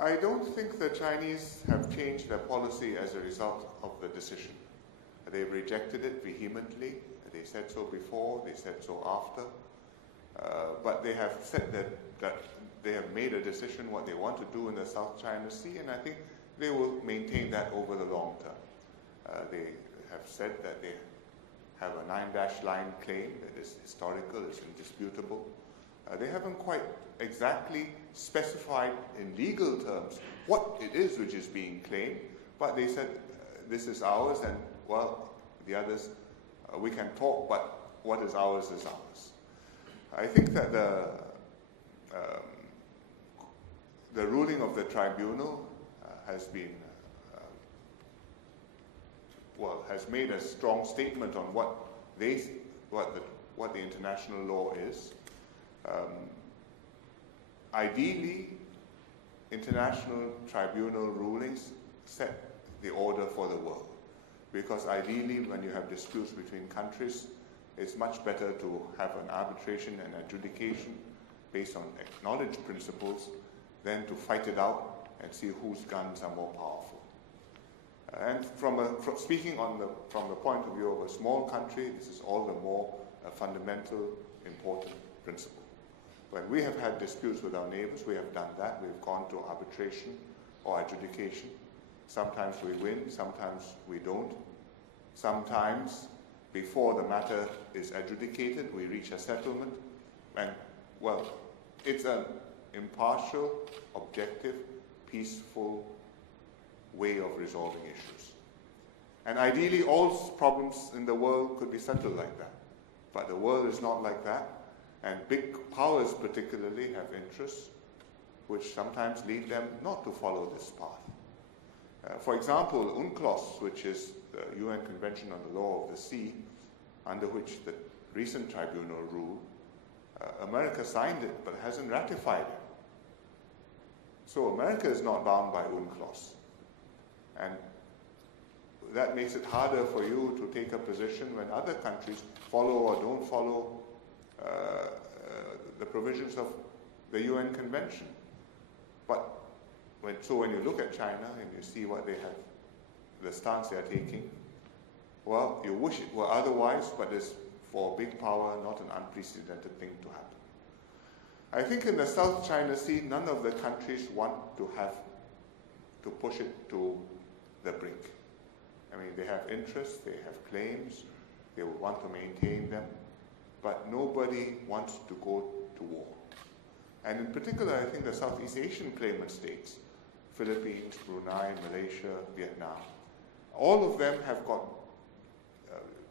I don't think the Chinese have changed their policy as a result of the decision. They've rejected it vehemently. They said so before, they said so after. But they have said that they have made a decision what they want to do in the South China Sea, and I think they will maintain that over the long term. They have said that they have a 9-dash line claim that is historical, is indisputable. They haven't quite exactly specified in legal terms what it is which is being claimed, but they said this is ours, and well, the others, we can talk, but what is ours is ours. I think that the ruling of the tribunal has been, has made a strong statement on what the international law is. Ideally, international tribunal rulings set the order for the world, because ideally when you have disputes between countries, it's much better to have an arbitration and adjudication based on acknowledged principles than to fight it out and see whose guns are more powerful. And speaking from the point of view of a small country, this is all the more a fundamental, important principle. When we have had disputes with our neighbors, we have done that. We've gone to arbitration or adjudication. Sometimes we win, sometimes we don't. Sometimes, before the matter is adjudicated, we reach a settlement. And, well, it's an impartial, objective, peaceful way of resolving issues. And ideally, all problems in the world could be settled like that. But the world is not like that. And big powers particularly have interests which sometimes lead them not to follow this path. For example, UNCLOS, which is the UN Convention on the Law of the Sea, under which the recent tribunal ruled, America signed it but hasn't ratified it. So America is not bound by UNCLOS. And that makes it harder for you to take a position when other countries follow or don't follow the provisions of the UN Convention. But when you look at China and you see what they have, the stance they are taking, well, you wish it were otherwise, but it's for big power not an unprecedented thing to happen. I think in the South China Sea, none of the countries want to push it to the brink. I mean, they have interests, they have claims, they would want to maintain them, but nobody wants to go to war. And in particular, I think the Southeast Asian claimant states, Philippines, Brunei, Malaysia, Vietnam, all of them have got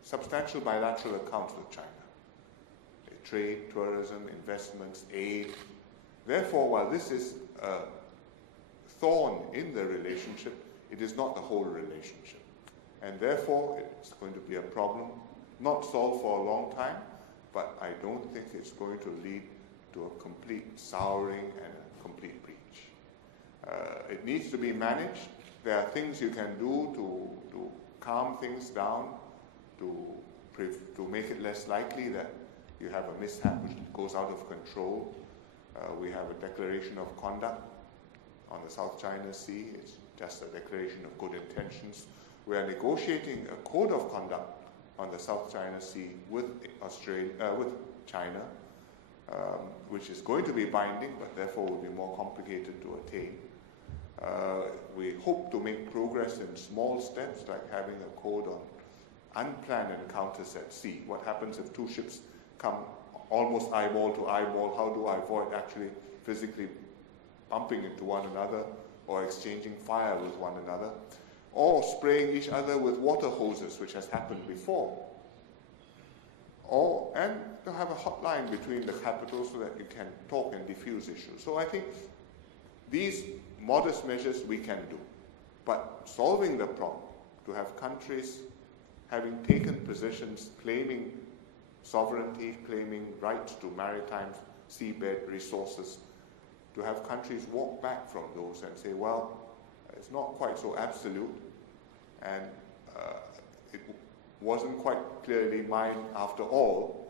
substantial bilateral accounts with China. Trade, tourism, investments, aid. Therefore, while this is a thorn in the relationship, it is not the whole relationship. And therefore, it's going to be a problem, not solved for a long time, but I don't think it's going to lead to a complete souring and a complete breach. It needs to be managed. There are things you can do to calm things down, to make it less likely that you have a mishap which goes out of control. We have a declaration of conduct on the South China Sea. It's just a declaration of good intentions. We are negotiating a code of conduct on the South China Sea with China, which is going to be binding, but therefore will be more complicated to attain. We hope to make progress in small steps, like having a code on unplanned encounters at sea. What happens if two ships come almost eyeball to eyeball? How do I avoid actually physically bumping into one another or exchanging fire with one another, or spraying each other with water hoses, which has happened before? And to have a hotline between the capitals so that you can talk and diffuse issues. So I think these modest measures we can do. But solving the problem, to have countries having taken positions claiming sovereignty, claiming rights to maritime seabed resources, to have countries walk back from those and say, well, it's not quite so absolute, and it wasn't quite clearly mine after all.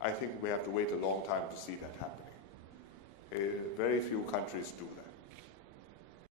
I think we have to wait a long time to see that happening. Very few countries do that.